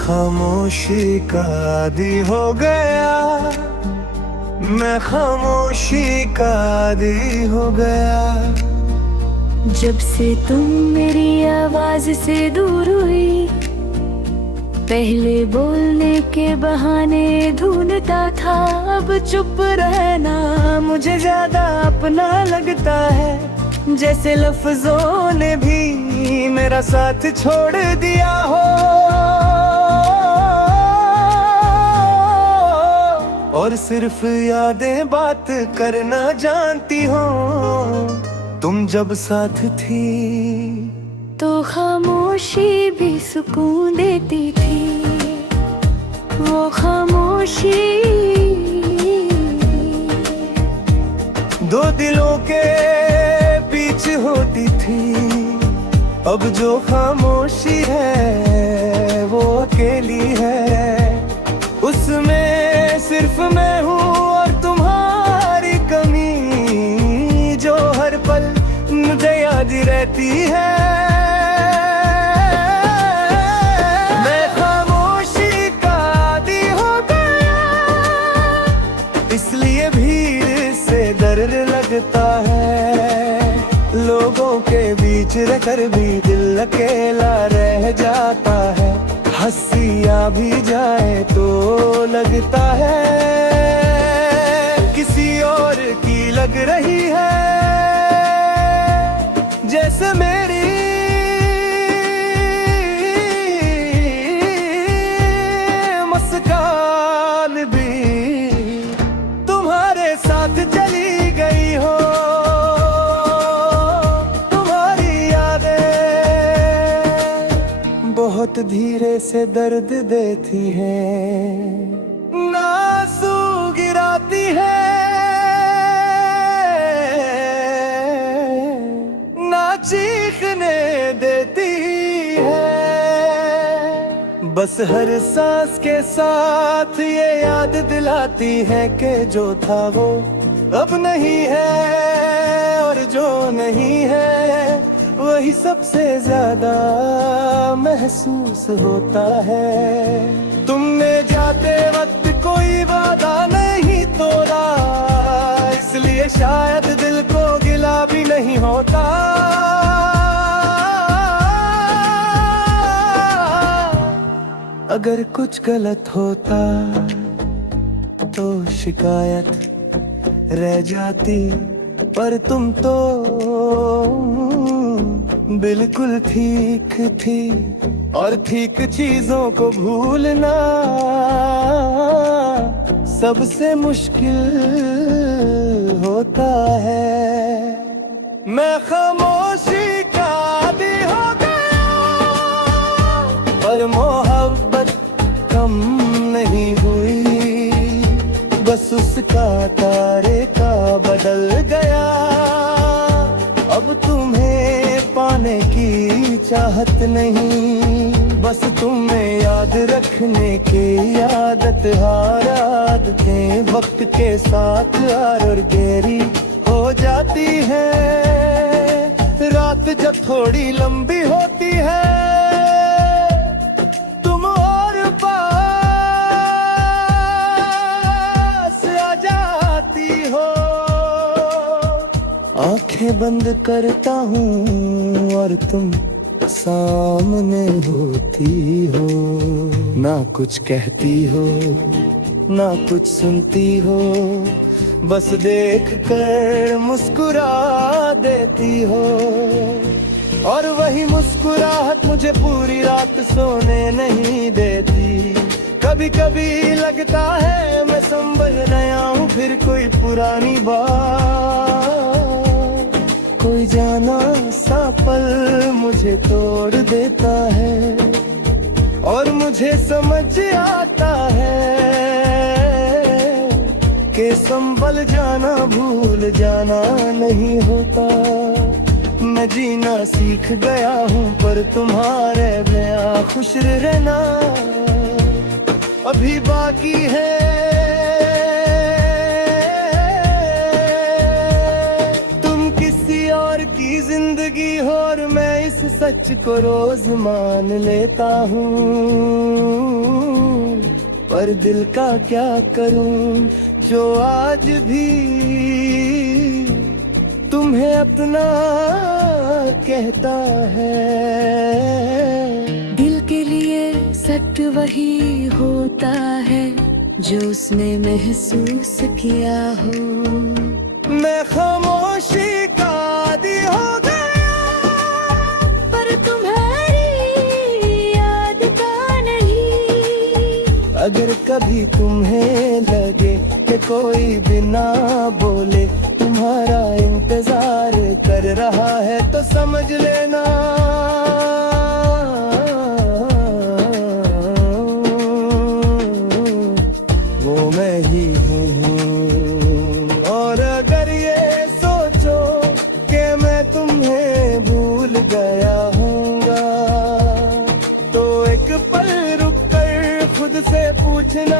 खामोशी का आदी हो गया, मैं खामोशी का आदी हो गया। जब से तुम मेरी आवाज से दूर हुई, पहले बोलने के बहाने ढूंढता था, अब चुप रहना मुझे ज्यादा अपना लगता है। जैसे लफ्जों ने भी मेरा साथ छोड़ दिया हो, और सिर्फ यादें बात करना जानती हो। तुम जब साथ थी तो खामोशी भी सुकून देती थी, वो खामोशी। दो दिलों के बीच होती थी, अब जो खामोशी है वो अकेली है। उसमें सिर्फ मैं हूँ और तुम्हारी कमी, जो हर पल मुझे याद रहती है। मैं खामोशी का आदी हो गया, इसलिए भीड़ से डर लगता है। लोगों के बीच रहकर भी दिल अकेला रह जाता है। हंसी आ भी जाए तो लगता है किसी और की लग रही है, जैसे मेरी मुस्कान भी तुम्हारे साथ चली गई हो। तुम्हारी यादें बहुत धीरे से दर्द देती हैं, आंसू गिराती है, चीखने देती है। बस हर सांस के साथ ये याद दिलाती है कि जो था वो अब नहीं है, और जो नहीं है वही सबसे ज्यादा महसूस होता है। तुमने जाते वक्त कोई वादा नहीं तोड़ा, इसलिए शायद दिल को गिला भी नहीं होता। अगर कुछ गलत होता तो शिकायत रह जाती, पर तुम तो बिल्कुल ठीक थी। और ठीक चीजों को भूलना सबसे मुश्किल होता है। मैं खामोशी का आदी हो गया, पर मोहब्बत कम नहीं हुई, बस उसका तारे का बदल गया। अब तुम्हें पाने की चाहत नहीं, बस तुम्हें याद रखने की आदत। हार आदतें वक्त के साथ हार और गहरी हो जाती है। रात जब थोड़ी लंबी होती है, तुम और पास आ जाती हो। आंखें बंद करता हूँ और तुम सामने होती हो, ना कुछ कहती हो ना कुछ सुनती हो, बस देख कर मुस्कुरा देती हो। और वही मुस्कुराहट मुझे पूरी रात सोने नहीं देती। कभी कभी लगता है मैं संभल रहा हूँ फिर कोई पुरानी बात। कोई जाना सा पल मुझे तोड़ देता है, और मुझे समझ आता है कि संभल जाना भूल जाना नहीं होता। मैं जीना सीख गया हूँ पर तुम्हारे बिना खुश रहना अभी बाकी है। तुम किसी और की जिंदगी हो और मैं इस सच को रोज मान लेता हूँ। पर दिल का क्या करूं जो आज भी तुम्हें अपना कहता है। दिल के लिए सच वही होता है जो उसने महसूस किया हो। मैं खामोशी का आदी हो गया, पर तुम्हारी याद का नहीं। अगर कभी तुम्हें लगे कि कोई बिना बोले तुम्हारा इंतजार कर रहा है तो समझ लेना वो मैं ही हूँ। और अगर ये सोचो कि मैं तुम्हें भूल गया हूँगा तो एक पल रुक कर खुद से पूछना